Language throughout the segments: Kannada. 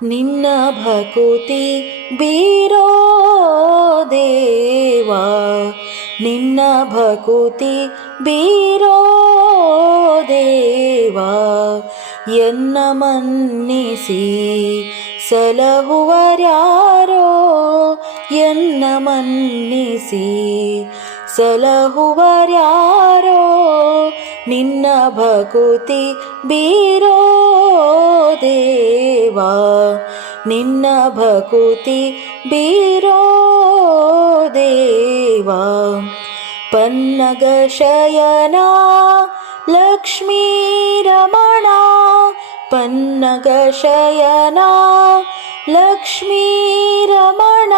ನಿನ್ನ ಭಕುತಿ ಬೀರೋ ದೇವಾ, ನಿನ್ನ ಭಕುತಿ ಬೀರೋ ದೇವಾ, ಎನ್ನ ಮನ್ನಿಸಿ ಸಲಹುವರ್ಯಾರೋ, ಎನ್ನ ಮನ್ನಿಸಿ ಸಲಹುವರ್ಯಾರೋ, ನಿನ್ನ ಭಕುತಿ ಬೀರೋ ದೇವಾ, ನಿನ್ನ ಭಕುತಿ ಬೀರೋ ದೇವಾ. ಪನ್ನಗ ಶಯನ ಲಕ್ಷ್ಮೀ ರಮಣ, ಪನ್ನಗ ಶಯನ ಲಕ್ಷ್ಮೀ ರಮಣ,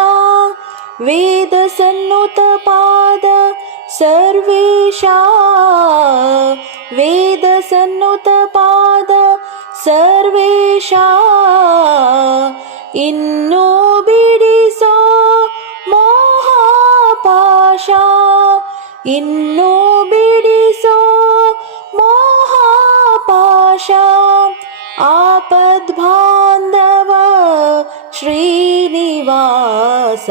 ವೇದ ಸನ್ನುತ ಪಾದ ಸರ್ವೇಶ, ವೇದ ಸನ್ನುತ ಪಾದ ಸರ್ವೇಶ, ಇನ್ನೂ ಬಿಡಿಸೋ ಮೋಹಪಾಶ, ಇನ್ನೂ ಬಿಡಿಸೋ ಮೋಹಪಾಶ, ಆಪದ್ಬಾಂಧವ ಶ್ರೀನಿವಾಸ,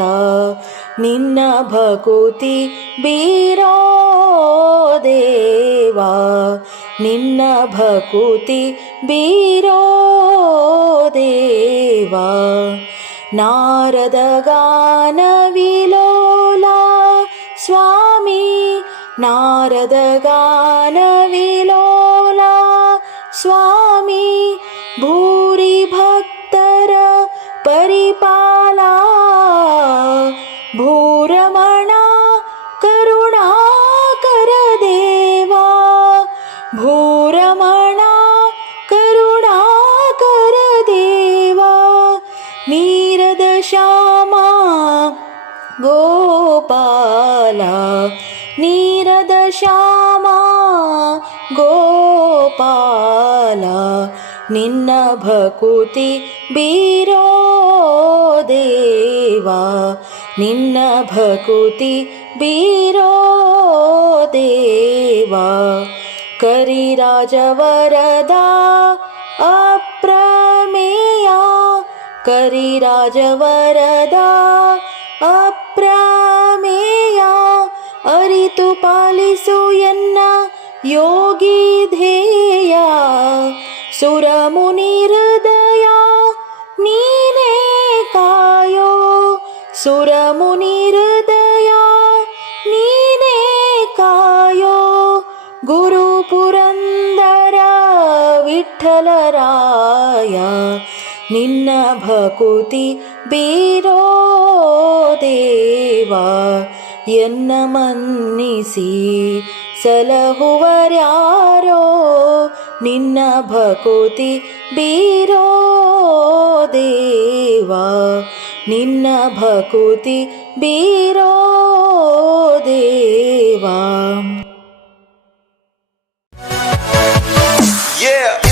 ನಿನ್ನ ಭಕುತಿ ಬೀರೋ ದೇವಾ, ನಿನ್ನ ಭಕುತಿ ಬೀರೋ ದೇವಾ. ನಾರದ ಗಾನ ವಿಲೋಲ ಸ್ವಾಮಿ, ನಾರದ ಗಾನ ವಿಲೋಲ ಸ್ವಾಮಿ, ಭೂರಿ ಭಕ್ತರ ಪರಿಪಾಲ, ಭೂರಮಣ ಕರುಣಾಕರ ದೇವಾ, ಭೂರಮಣ ಕರುಣಾಕರ ದೇವಾ. ನೀರದ ಶ್ಯಾಮ ಗೋಪಾಲ, ನೀರದ ಶ್ಯಾಮ ಗೋಪಾಲ, ನಿನ್ನ ಭಕುತಿ ಬೀರೋ ದೇವಾ, ನಿನ್ನ ಭಕುತಿ ಬೀರೋ ದೇವಾ. ಕರಿರಾಜವರದ ಅಪ್ರಮೇಯ, ಕರಿರಾಜವರದ ಅಪ್ರಮೇಯ, ಅರಿತು ಪಾಲಿಸು ಎನ್ನ ಯೋಗಿ ಧ್ಯೇಯ, ಸುರಮುನಿ ಹೃದಯ ನೀನೇ ಕಾಯೋ, ಸುರಮುನಿ ಹೃದಯ ನೀನೇ ಕಾಯೋ, ಗುರು ಪುರಂದರ ವಿಠ್ಠಲರಾಯ, ನಿನ್ನ ಭಕುತಿ ಬೀರೋ ದೇವಾ, ಎನ್ನ ಮನ್ನಿಸಿ ಸಲಹುವರ್ಯಾರೋ, ನಿನ್ನ ಭಕುತಿ ಬೀರೋ ದೇವಾ, ನಿನ್ನ ಭಕುತಿ ಬೀರೋ ದೇವಾ. Yeah.